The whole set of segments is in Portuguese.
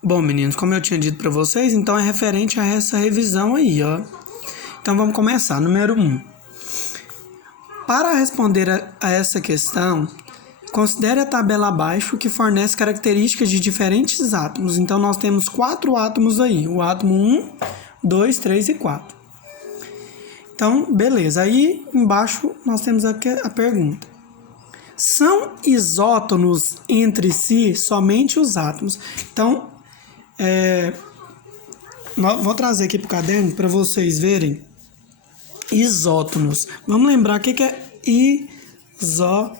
Bom, meninos, como eu tinha dito para vocês, então é referente a essa revisão aí, ó. Então vamos começar. Número 1. Para responder a essa questão, considere a tabela abaixo que fornece características de diferentes átomos. Então nós temos 4 átomos aí, o átomo 1, 2, 3 e 4. Então, beleza. Aí embaixo nós temos a pergunta. São isótonos entre si somente os átomos? Então, vou trazer aqui para o caderno para vocês verem isótonos. Vamos lembrar o que é isótonos.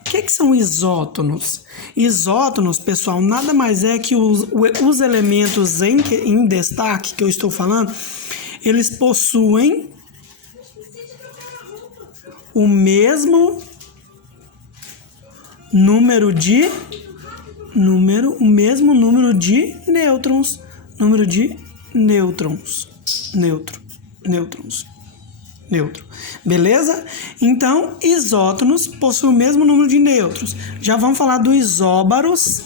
O que são isótonos? Isótonos, pessoal, nada mais é que os elementos em destaque que eu estou falando, eles possuem o mesmo número de nêutrons. Neutro. Beleza? Então, isótonos possuem o mesmo número de nêutrons. Já vamos falar do isóbaros.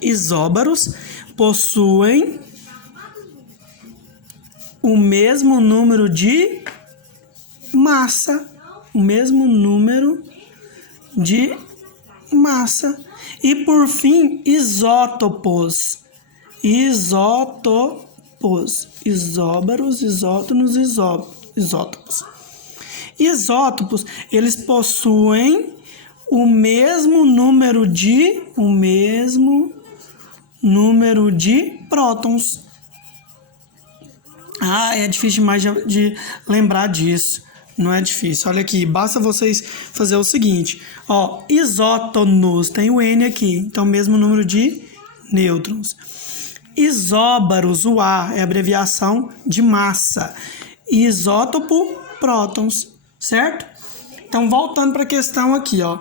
Isóbaros possuem o mesmo número de massa. E por fim, isótopos. Isóbaros, isótonos, isótopos. Isótopos, eles possuem o mesmo número de prótons. É difícil demais de lembrar disso. Não é difícil. Olha aqui, basta vocês fazer o seguinte. Ó, isótonos, tem o N aqui, então mesmo número de nêutrons. Isóbaros, o A é a abreviação de massa. Isótopo, prótons, certo? Então, voltando para a questão aqui, ó.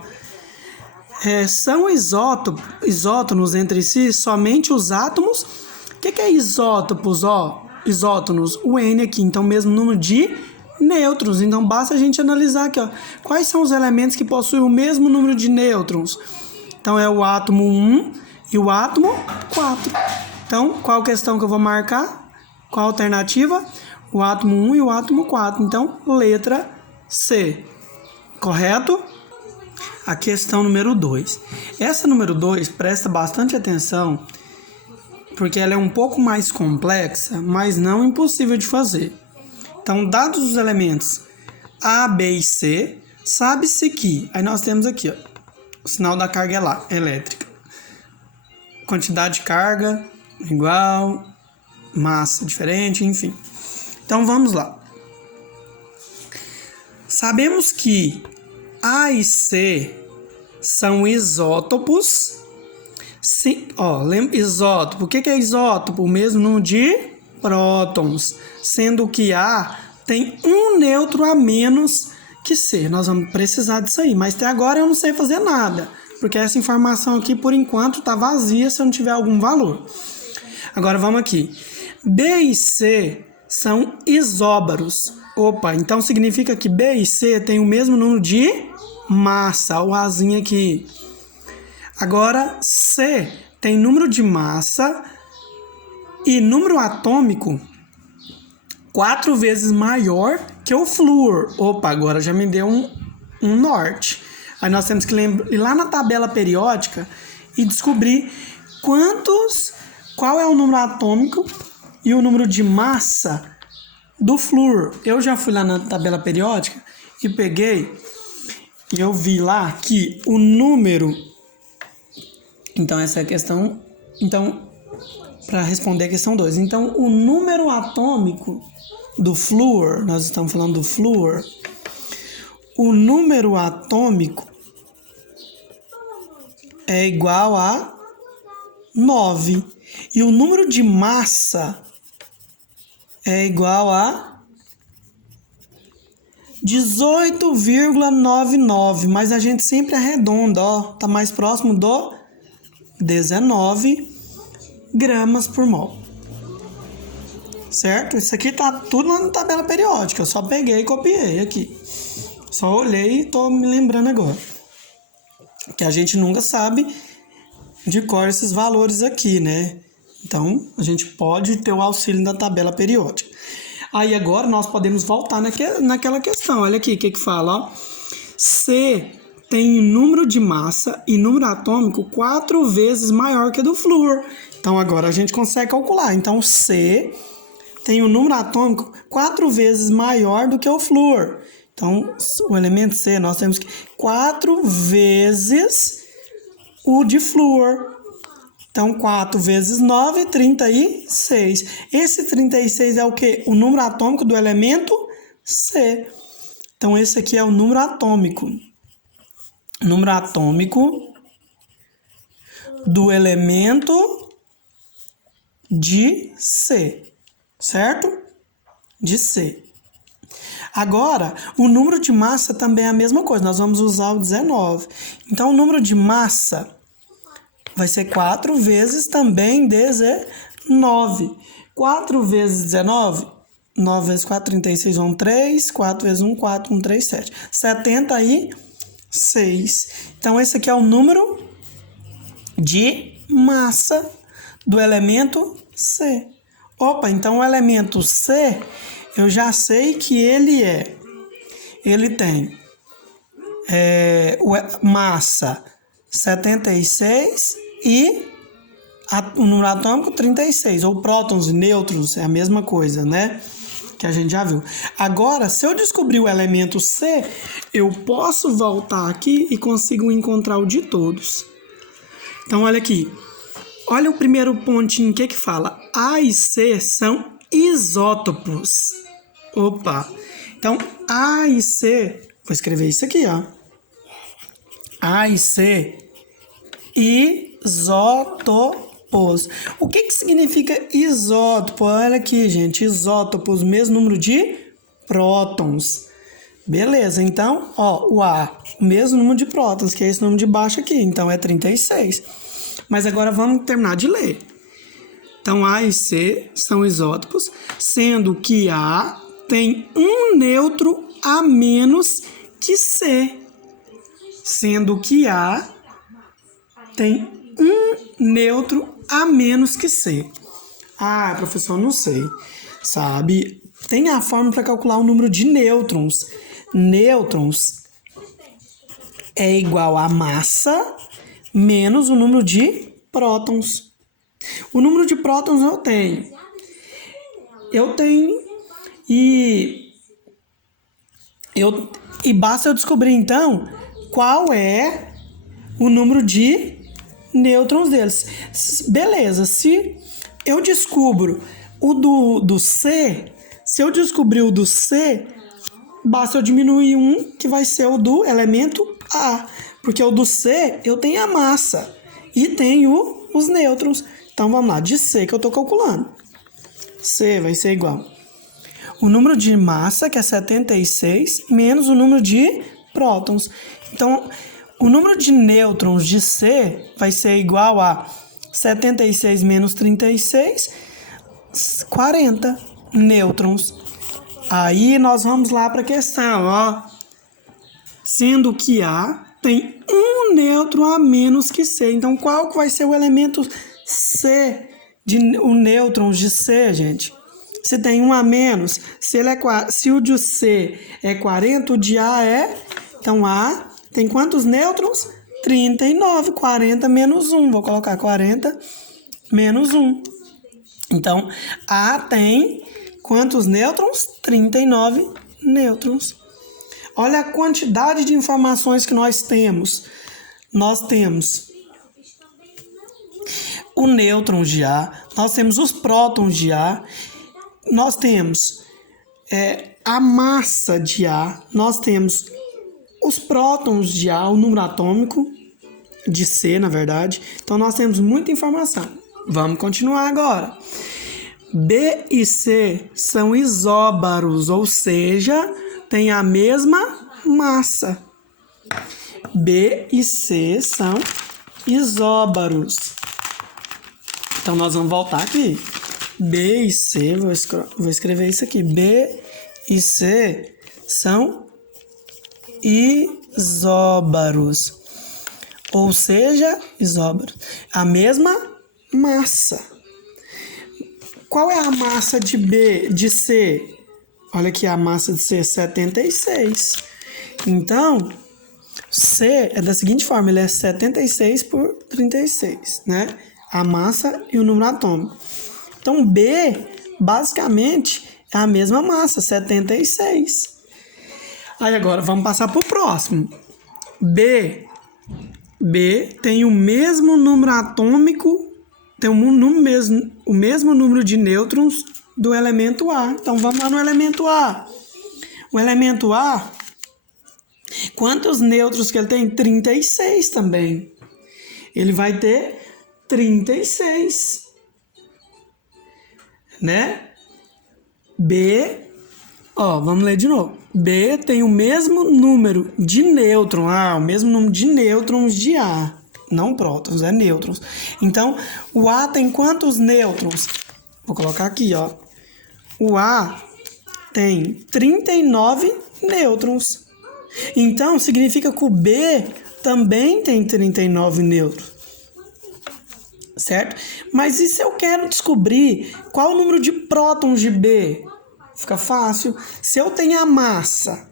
São isótonos entre si somente os átomos? O que é isótopos, ó? Isótonos, o N aqui, então mesmo número de nêutrons. Então, basta a gente analisar aqui, ó. Quais são os elementos que possuem o mesmo número de nêutrons? Então, é o átomo 1 e o átomo 4. Então, qual questão que eu vou marcar? Qual alternativa? O átomo 1 e o átomo 4. Então, letra C. Correto? A questão número 2. Essa número 2, presta bastante atenção, porque ela é um pouco mais complexa, mas não impossível de fazer. Então, dados os elementos A, B e C, sabe-se que... Aí nós temos aqui, ó, o sinal da carga elétrica. Quantidade de carga igual, massa diferente, enfim. Então, vamos lá. Sabemos que A e C são isótopos. Isótopo. O que é isótopo? O mesmo número de prótons, sendo que A tem um nêutron a menos que C. Nós vamos precisar disso aí, mas até agora eu não sei fazer nada, porque essa informação aqui, por enquanto, está vazia se eu não tiver algum valor. Agora vamos aqui. B e C são isóbaros. Então significa que B e C têm o mesmo número de massa, o Azinho aqui. Agora, C tem número de massa e número atômico 4 vezes maior que o flúor. Agora já me deu um norte. Aí nós temos que ir lá na tabela periódica e descobrir qual é o número atômico e o número de massa do flúor. Eu já fui lá na tabela periódica e peguei e eu vi lá que o número... Então, essa é a questão... Então, para responder a questão 2. Então, o número atômico do flúor, nós estamos falando do flúor, o número atômico é igual a 9. E o número de massa é igual a 18,99. Mas a gente sempre arredonda, ó. Tá mais próximo do 19 gramas por mol. Certo? Isso aqui tá tudo na tabela periódica. Eu só peguei e copiei aqui. Só olhei e tô me lembrando agora. Que a gente nunca sabe de cor esses valores aqui, né? Então, a gente pode ter o auxílio da tabela periódica. Aí agora nós podemos voltar naquela questão. Olha aqui o que fala, ó. C tem número de massa e número atômico 4 vezes maior que o do flúor. Então agora a gente consegue calcular. Então C tem um número atômico 4 vezes maior do que o flúor. Então o elemento C nós temos que 4 vezes o de flúor. Então, 4 vezes 9, 36. Esse 36 é o quê? O número atômico do elemento C. Então, esse aqui é o número atômico. Número atômico do elemento de C. Certo? De C. Agora, o número de massa também é a mesma coisa. Nós vamos usar o 19. Então, o número de massa vai ser 4 vezes também 19. 4 vezes 19, 9 vezes 4, 36, 1, 3. 4 vezes 1, 4, 1, 3, 7. 76. Então, esse aqui é o número de massa do elemento C. Opa, então o elemento C, eu já sei que ele tem massa 76 e o número atômico 36, ou prótons e nêutrons, é a mesma coisa, né? Que a gente já viu. Agora, se eu descobrir o elemento C, eu posso voltar aqui e consigo encontrar o de todos. Então, olha aqui. Olha o primeiro pontinho, o que fala? A e C são isótopos. Opa! Então, A e C, vou escrever isso aqui, ó. A e C, isótopos. O que significa isótopo? Olha aqui, gente, isótopos, mesmo número de prótons. Beleza, então, ó, o A, o mesmo número de prótons, que é esse número de baixo aqui, então é 36. Mas agora vamos terminar de ler. Então, A e C são isótopos, sendo que A tem um nêutron a menos que C. Sendo que A tem um nêutron a menos que C. Ah, professor, não sei. Sabe? Tem a fórmula para calcular o número de nêutrons. Nêutrons é igual a massa menos o número de prótons. O número de prótons eu tenho. E basta eu descobrir, então, qual é o número de nêutrons deles. Beleza, se eu descubro o do C, se eu descobrir o do C, basta eu diminuir um, que vai ser o do elemento A. Porque o do C, eu tenho a massa e tenho os nêutrons. Então, vamos lá, de C que eu estou calculando. C vai ser igual o número de massa, que é 76, menos o número de prótons. Então, o número de nêutrons de C vai ser igual a 76 menos 36, 40 nêutrons. Aí nós vamos lá para a questão, ó. Sendo que A tem um nêutron a menos que C. Então, qual que vai ser o elemento C, o nêutrons de C, gente? Se tem um a menos, se o de C é 40, o de A é... Então, A tem quantos nêutrons? 39, 40 menos 1. Vou colocar 40 menos 1. Então, A tem quantos nêutrons? 39 nêutrons. Olha a quantidade de informações que nós temos. Nós temos o nêutron de A, nós temos os prótons de A, nós temos a massa de A, nós temos os prótons de A, o número atômico de C, na verdade. Então, nós temos muita informação. Vamos continuar agora. B e C são isóbaros, ou seja, têm a mesma massa. B e C são isóbaros. Então, nós vamos voltar aqui. B e C, vou escrever isso aqui. B e C são isóbaros. ou seja, isóbaros. A mesma massa. Qual é a massa de C? Olha aqui, a massa de C é 76. Então, C é da seguinte forma, ele é 76 por 36, né? A massa e o número atômico. Então, B, basicamente, é a mesma massa, 76. Aí agora, vamos passar para o próximo. B tem o mesmo número atômico, tem o mesmo número de nêutrons do elemento A. Então, vamos lá no elemento A. O elemento A, quantos nêutrons que ele tem? 36 também. Ele vai ter 36. Né? B, vamos ler de novo. B tem o mesmo número de nêutrons. O mesmo número de nêutrons de A. Não prótons, é nêutrons. Então, o A tem quantos nêutrons? Vou colocar aqui, O A tem 39 nêutrons. Então, significa que o B também tem 39 nêutrons. Certo? Mas e se eu quero descobrir qual o número de prótons de B? Fica fácil. Se eu tenho a massa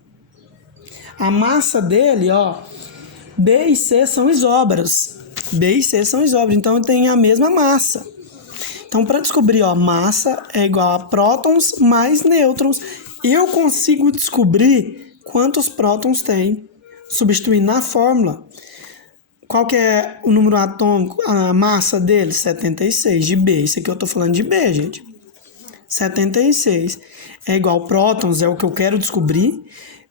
dele, B e C são isóbaros. B e C são isóbaros, então eu tenho a mesma massa. Então, para descobrir, massa é igual a prótons mais nêutrons. Eu consigo descobrir quantos prótons tem, substituindo na fórmula. Qual que é o número atômico, a massa dele? 76 de B. Isso aqui eu estou falando de B, gente. 76 é igual prótons, é o que eu quero descobrir,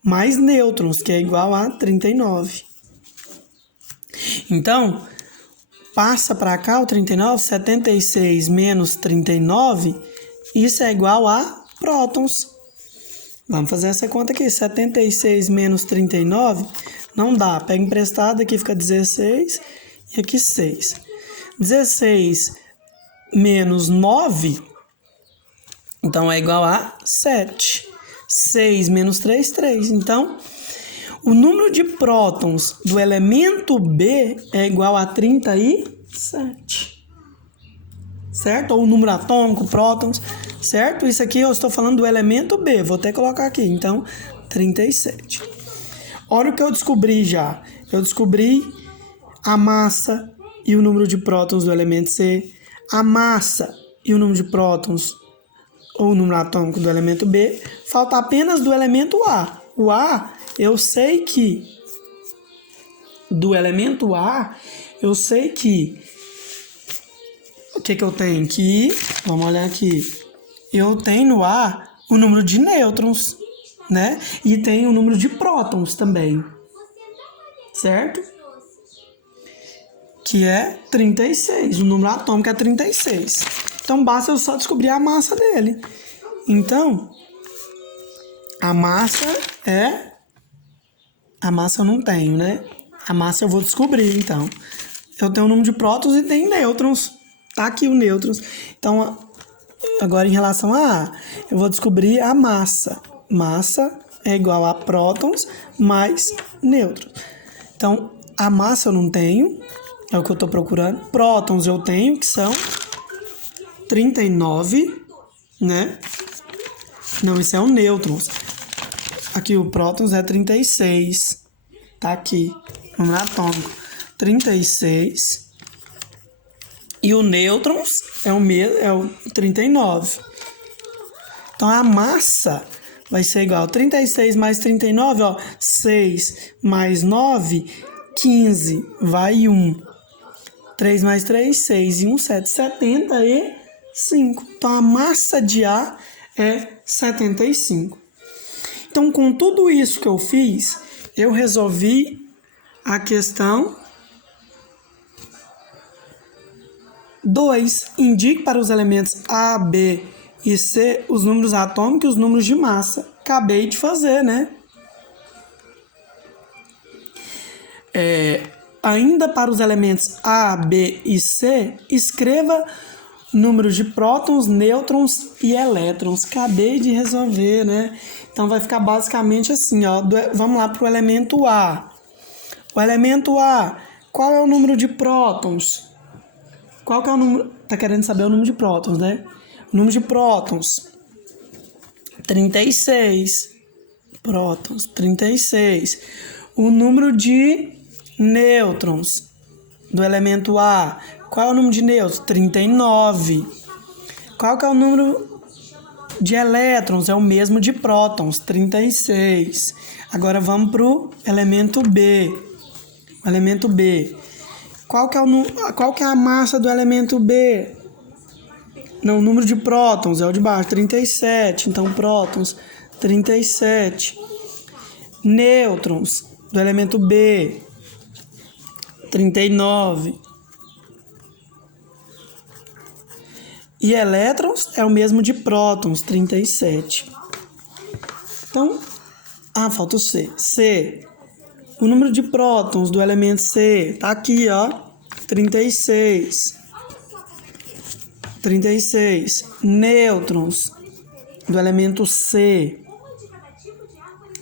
mais nêutrons, que é igual a 39. Então, passa para cá o 39, 76 menos 39, isso é igual a prótons. Vamos fazer essa conta aqui, 76 menos 39, não dá, pega emprestado, aqui fica 16 e aqui 6. 16 menos 9, então é igual a 7. 6 menos 3, 3. Então, o número de prótons do elemento B é igual a 37. Certo? Ou o número atômico, prótons, certo? Isso aqui eu estou falando do elemento B, vou até colocar aqui. Então, 37. Olha o que eu descobri já. Eu descobri a massa e o número de prótons do elemento C, a massa e o número de prótons ou o número atômico do elemento B. Falta apenas do elemento A. O A, eu sei que do elemento A, eu sei que o que eu tenho aqui? Vamos olhar aqui. Eu tenho no A o número de nêutrons, né? E tem o número de prótons também. Certo? Que é 36. O número atômico é 36. Então, basta eu só descobrir a massa dele. Então, a massa é... A massa eu não tenho, né? A massa eu vou descobrir, então. Eu tenho o número de prótons e tem nêutrons. Tá aqui o nêutrons. Então, agora em relação a A, eu vou descobrir a massa. Massa é igual a prótons mais nêutrons. Então, a massa eu não tenho, é o que eu estou procurando. Prótons eu tenho, que são 39, né? Não, isso é o nêutrons. Aqui o prótons é 36. Tá aqui, número atômico. 36. E o nêutrons é o 39. Então, a massa vai ser igual a 36 mais 39, 6 mais 9, 15, vai 1. 3 mais 3, 6 e 1, 7, 75. Então, a massa de A é 75. Então, com tudo isso que eu fiz, eu resolvi a questão 2. Indique para os elementos A, B e C os números atômicos e os números de massa. Acabei de fazer, né? Ainda para os elementos A, B e C, escreva números de prótons, nêutrons e elétrons. Acabei de resolver, né? Então, vai ficar basicamente assim, Vamos lá para o elemento A. O elemento A Qual é o número de prótons? Qual que é o número... Tá querendo saber o número de prótons, né? O número de prótons. 36. Prótons, 36. O número de nêutrons do elemento A. Qual é o número de nêutrons? 39. Qual que é o número de elétrons? É o mesmo de prótons, 36. Agora vamos para o elemento B. O elemento B. Qual que é a massa do elemento B? Não, o número de prótons é o de baixo, 37. Então, prótons, 37. Nêutrons do elemento B, 39. E elétrons é o mesmo de prótons, 37. Então, falta o C. C. O número de prótons do elemento C tá aqui, ó, 36. 36. Nêutrons do elemento C.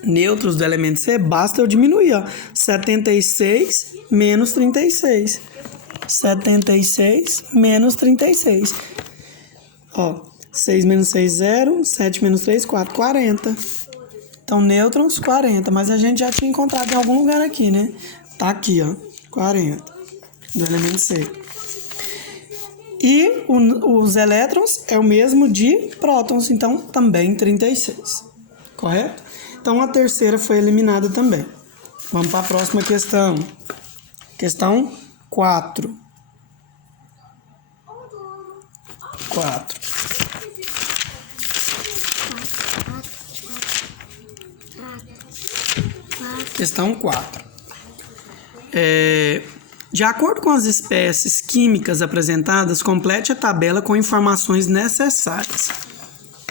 Nêutrons do elemento C, basta eu diminuir, ó. 76 menos 36. 76 menos 36. Ó, 6 menos 6, 0. 7 menos 3, 4, 40. Então, nêutrons, 40. Mas a gente já tinha encontrado em algum lugar aqui, né? Tá aqui, ó, 40 do elemento C. E os elétrons é o mesmo de prótons, então também 36. Correto? Então, a terceira foi eliminada também. Vamos para a próxima questão. Questão 4. 4. Questão 4. De acordo com as espécies químicas apresentadas, complete a tabela com informações necessárias.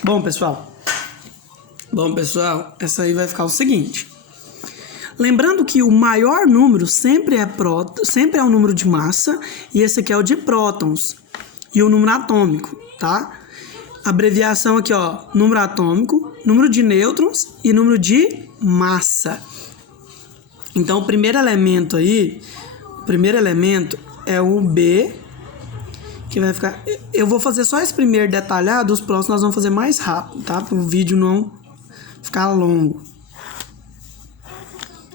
Bom, pessoal, essa aí vai ficar o seguinte. Lembrando que o maior número sempre é o número de massa, e esse aqui é o de prótons, e o número atômico, tá? Abreviação aqui, ó, número atômico, número de nêutrons e número de massa. Então, o primeiro elemento é o B, que vai ficar... Eu vou fazer só esse primeiro detalhado, os próximos nós vamos fazer mais rápido, tá? Para o vídeo não ficar longo.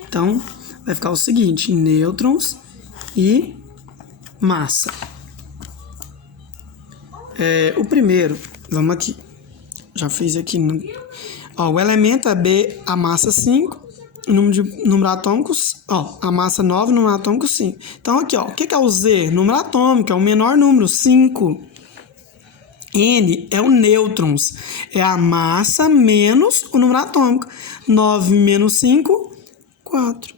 Então, vai ficar o seguinte, nêutrons e massa. O primeiro, vamos aqui. Já fiz aqui. Ó, o elemento é B, a massa 5. Número atômicos, ó, a massa 9, número atômico 5. Então, aqui, ó, o que é o Z? Número atômico, é o menor número, 5. N é o nêutrons, é a massa menos o número atômico. 9 menos 5, 4.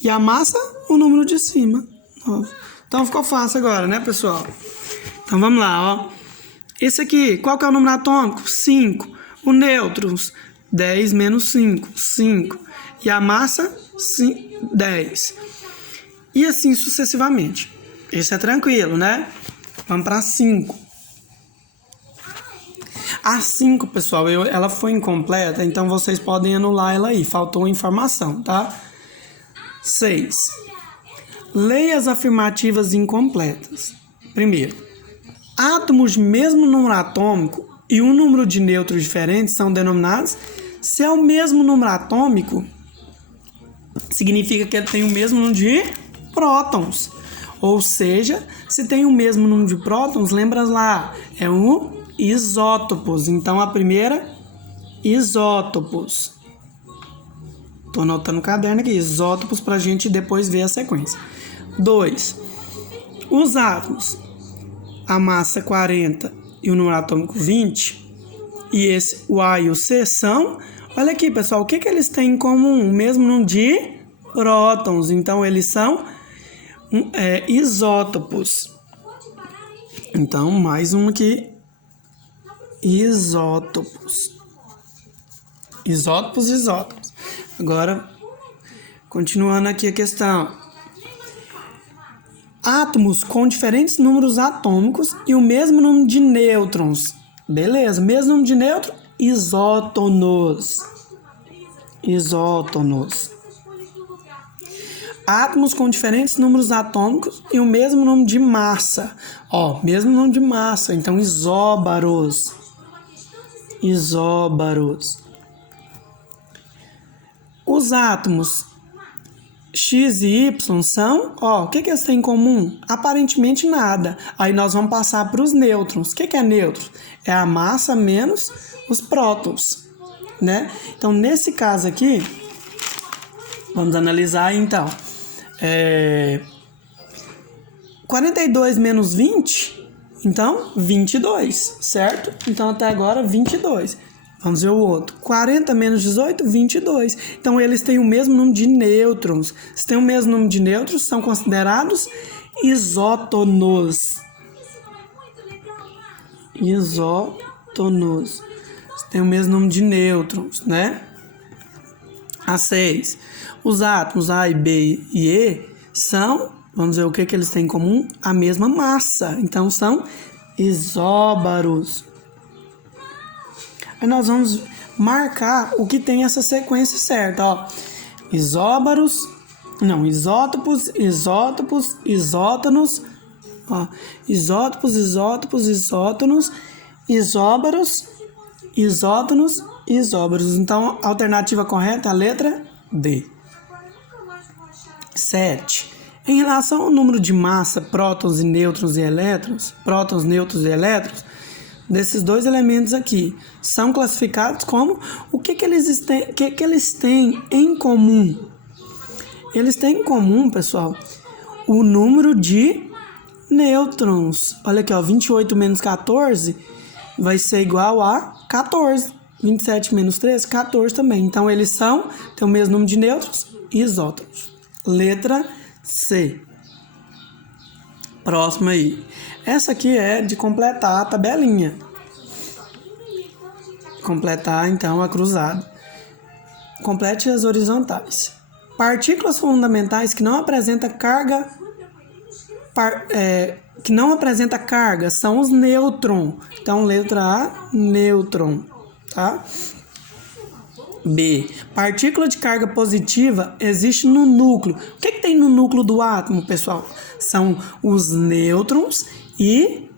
E a massa, o número de cima, 9. Então, ficou fácil agora, né, pessoal? Então, vamos lá, ó. Esse aqui, qual que é o número atômico? 5. O nêutrons, 10 menos 5, 5. E a massa, 10. E assim sucessivamente. Esse é tranquilo, né? Vamos para 5. A 5, pessoal, ela foi incompleta, então vocês podem anular ela aí. Faltou informação, tá? 6. Leia as afirmativas incompletas. Primeiro, átomos de mesmo número atômico e um número de nêutrons diferentes são denominados. Se é o mesmo número atômico, significa que ele tem o mesmo número de prótons. Ou seja, se tem o mesmo número de prótons, lembra lá, é um isótopos. Então, a primeira, isótopos. Estou anotando no caderno aqui, isótopos, para a gente depois ver a sequência. 2. Os átomos, a massa 40 e o número atômico 20, e esse, o A e o C são... Olha aqui, pessoal, o que eles têm em comum? O mesmo número de prótons. Então, eles são isótopos. Então, mais um aqui. Isótopos. Isótopos. Agora, continuando aqui a questão. Átomos com diferentes números atômicos e o mesmo número de nêutrons. Beleza, mesmo número de nêutrons. Isótonos. Átomos com diferentes números atômicos e o mesmo número de massa. Ó, mesmo número de massa. Então, isóbaros. Isóbaros. Os átomos X e Y são, ó, o que eles têm em comum? Aparentemente nada. Aí nós vamos passar para os nêutrons. O que é nêutron? É a massa menos os prótons, né? Então, nesse caso aqui, vamos analisar então. 42 menos 20, então 22, certo? Então até agora 22. Vamos ver o outro. 40 menos 18, 22. Então eles têm o mesmo número de nêutrons. Se tem o mesmo número de nêutrons, são considerados isótonos. Isótonos. Se tem o mesmo número de nêutrons, né? A 6. Os átomos A, B e E são, vamos ver o que eles têm em comum, a mesma massa. Então, são isóbaros. Aí nós vamos marcar o que tem essa sequência certa, ó. Isóbaros, não, isótopos, isótopos, isótonos, ó. Isótopos, isótopos, isótonos, isóbaros, isótonos, isóbaros. Então, a alternativa correta é a letra D. 7. Em relação ao número de massa, prótons e nêutrons e elétrons, prótons, nêutrons e elétrons, desses dois elementos aqui, são classificados como o que eles têm em comum? Eles têm em comum, pessoal, o número de nêutrons. Olha aqui, ó, 28 menos 14 vai ser igual a 14. 27 menos 13, 14 também. Então, eles têm o mesmo número de nêutrons e isótopos. Letra C. Próximo aí. Essa aqui é de completar a tabelinha. Completar, então, a cruzada. Complete as horizontais. Partículas fundamentais que não apresentam carga... que não apresenta carga são os nêutrons. Então, letra A, nêutron. Tá? B. Partícula de carga positiva existe no núcleo. O que tem no núcleo do átomo, pessoal? São os nêutrons e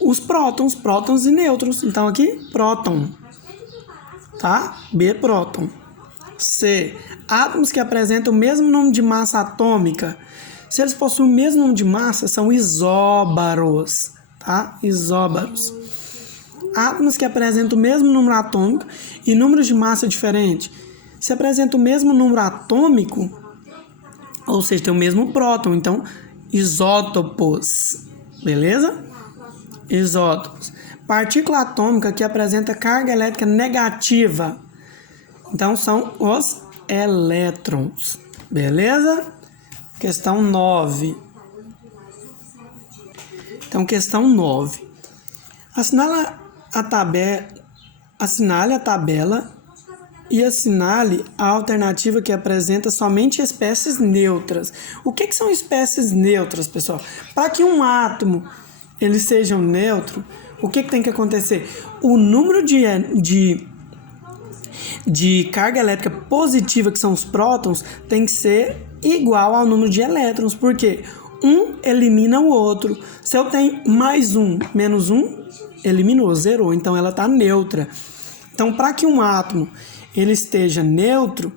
os prótons. Prótons e nêutrons. Então, aqui, próton. Tá? B, próton. C. Átomos que apresentam o mesmo número de massa atômica. Se eles possuem o mesmo número de massa, são isóbaros. Tá? Isóbaros. Átomos que apresentam o mesmo número atômico e números de massa diferentes. Se apresenta o mesmo número atômico, ou seja, tem o mesmo próton, então isótopos. Beleza? Isótopos. Partícula atômica que apresenta carga elétrica negativa. Então, são os elétrons. Beleza? Questão 9. Então, questão 9. Assinale a tabela e assinale a alternativa que apresenta somente espécies neutras. O que são espécies neutras, pessoal? Para que um átomo ele seja neutro, o que tem que acontecer? O número de carga elétrica positiva, que são os prótons, tem que ser igual ao número de elétrons. Por quê? Um elimina o outro. Se eu tenho mais um, menos um, eliminou, zerou. Então, ela está neutra. Então, para que um átomo ele esteja neutro,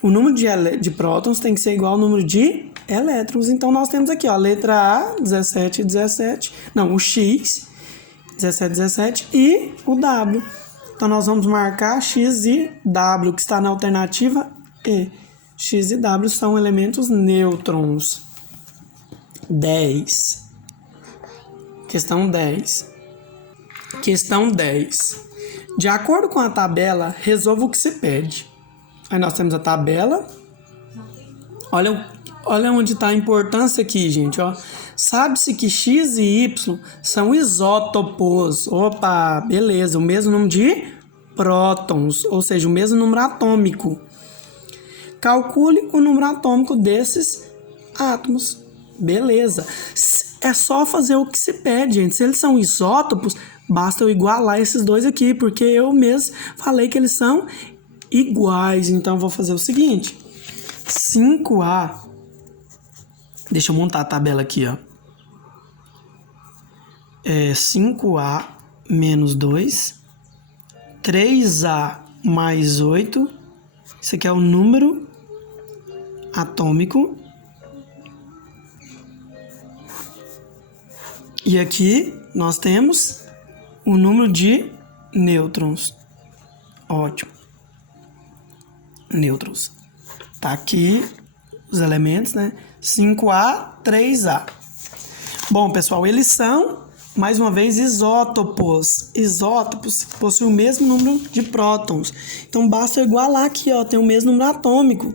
o número de prótons tem que ser igual ao número de elétrons. Então, nós temos aqui, ó, a letra A, 17, 17. Não, o X, 17, 17. E o W. Então, nós vamos marcar X e W, que está na alternativa E. X e W são elementos nêutrons. 10. Questão 10. Questão 10. De acordo com a tabela, resolva o que se pede. Aí nós temos a tabela. Olha onde está a importância aqui, gente. Ó. Sabe-se que X e Y são isótopos. Opa, beleza. O mesmo número de prótons, ou seja, o mesmo número atômico. Calcule o número atômico desses átomos. Beleza. É só fazer o que se pede, gente. Se eles são isótopos, basta eu igualar esses dois aqui, porque eu mesmo falei que eles são iguais. Então, eu vou fazer o seguinte. 5A, deixa eu montar a tabela aqui, ó. 5A menos 2, 3A mais 8, isso aqui é o número atômico. E aqui nós temos o número de nêutrons. Ótimo. Nêutrons. Tá aqui os elementos, né? 5A, 3A. Bom, pessoal, eles são, mais uma vez, isótopos. Isótopos possuem o mesmo número de prótons. Então, basta igualar aqui, ó, tem o mesmo número atômico.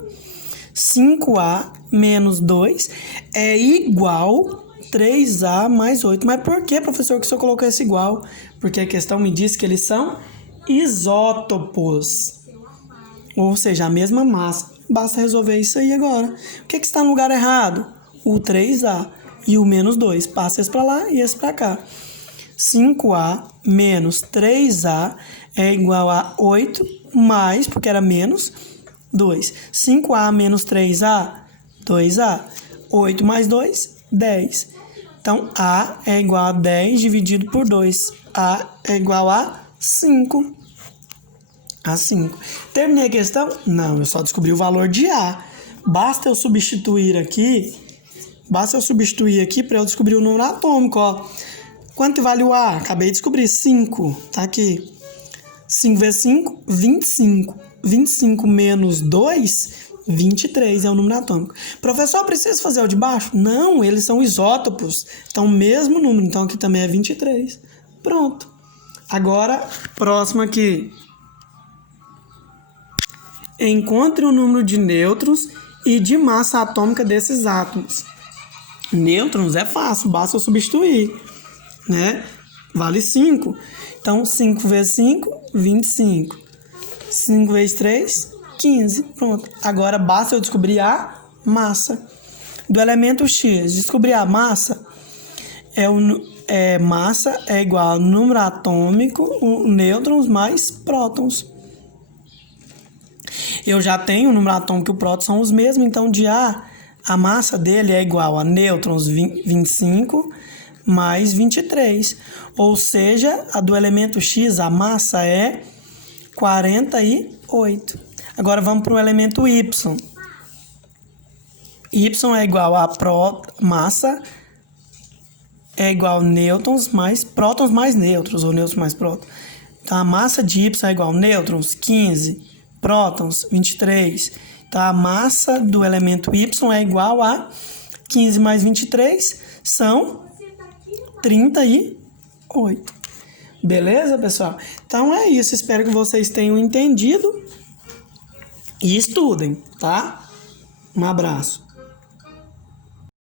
5A menos 2 é igual 3A mais 8. Mas por que, professor, que o senhor colocou esse igual? Porque a questão me diz que eles são isótopos. Ou seja, a mesma massa. Basta resolver isso aí agora. O que está no lugar errado? O 3A e o menos 2. Passa esse para lá e esse para cá. 5A menos 3A é igual a 8 mais, porque era menos, 2. 5A menos 3A, 2A. 8 mais 2, 10. Então, A é igual a 10 dividido por 2. A é igual a 5. A 5. Terminei a questão? Não, eu só descobri o valor de A. Basta eu substituir aqui para eu descobrir o número atômico, ó. Quanto vale o A? Acabei de descobrir, 5. Tá aqui. 5 vezes 5, 25. 25 menos 2, 23 é o número atômico. Professor, preciso fazer o de baixo? Não, eles são isótopos. Então, o mesmo número. Então, aqui também é 23. Pronto. Agora, próximo aqui. Encontre o número de nêutrons e de massa atômica desses átomos. Nêutrons é fácil, basta eu substituir, né? Vale 5. Então, 5 vezes 5, 25. 5 vezes 3, 15. Pronto. Agora, basta eu descobrir a massa do elemento X. Descobrir a massa massa é igual ao número atômico, nêutrons mais prótons. Eu já tenho o número atômico e o próton são os mesmos, então de A, a massa dele é igual a nêutrons 25 mais 23. Ou seja, a do elemento X, a massa é 48. Agora vamos para o elemento Y. Y é igual a massa é igual a nêutrons mais prótons mais nêutrons, ou nêutrons mais prótons. Então, a massa de Y é igual a nêutrons 15, prótons 23. Então, a massa do elemento Y é igual a 15 mais 23, são 38. Beleza, pessoal? Então, é isso. Espero que vocês tenham entendido e estudem, tá? Um abraço.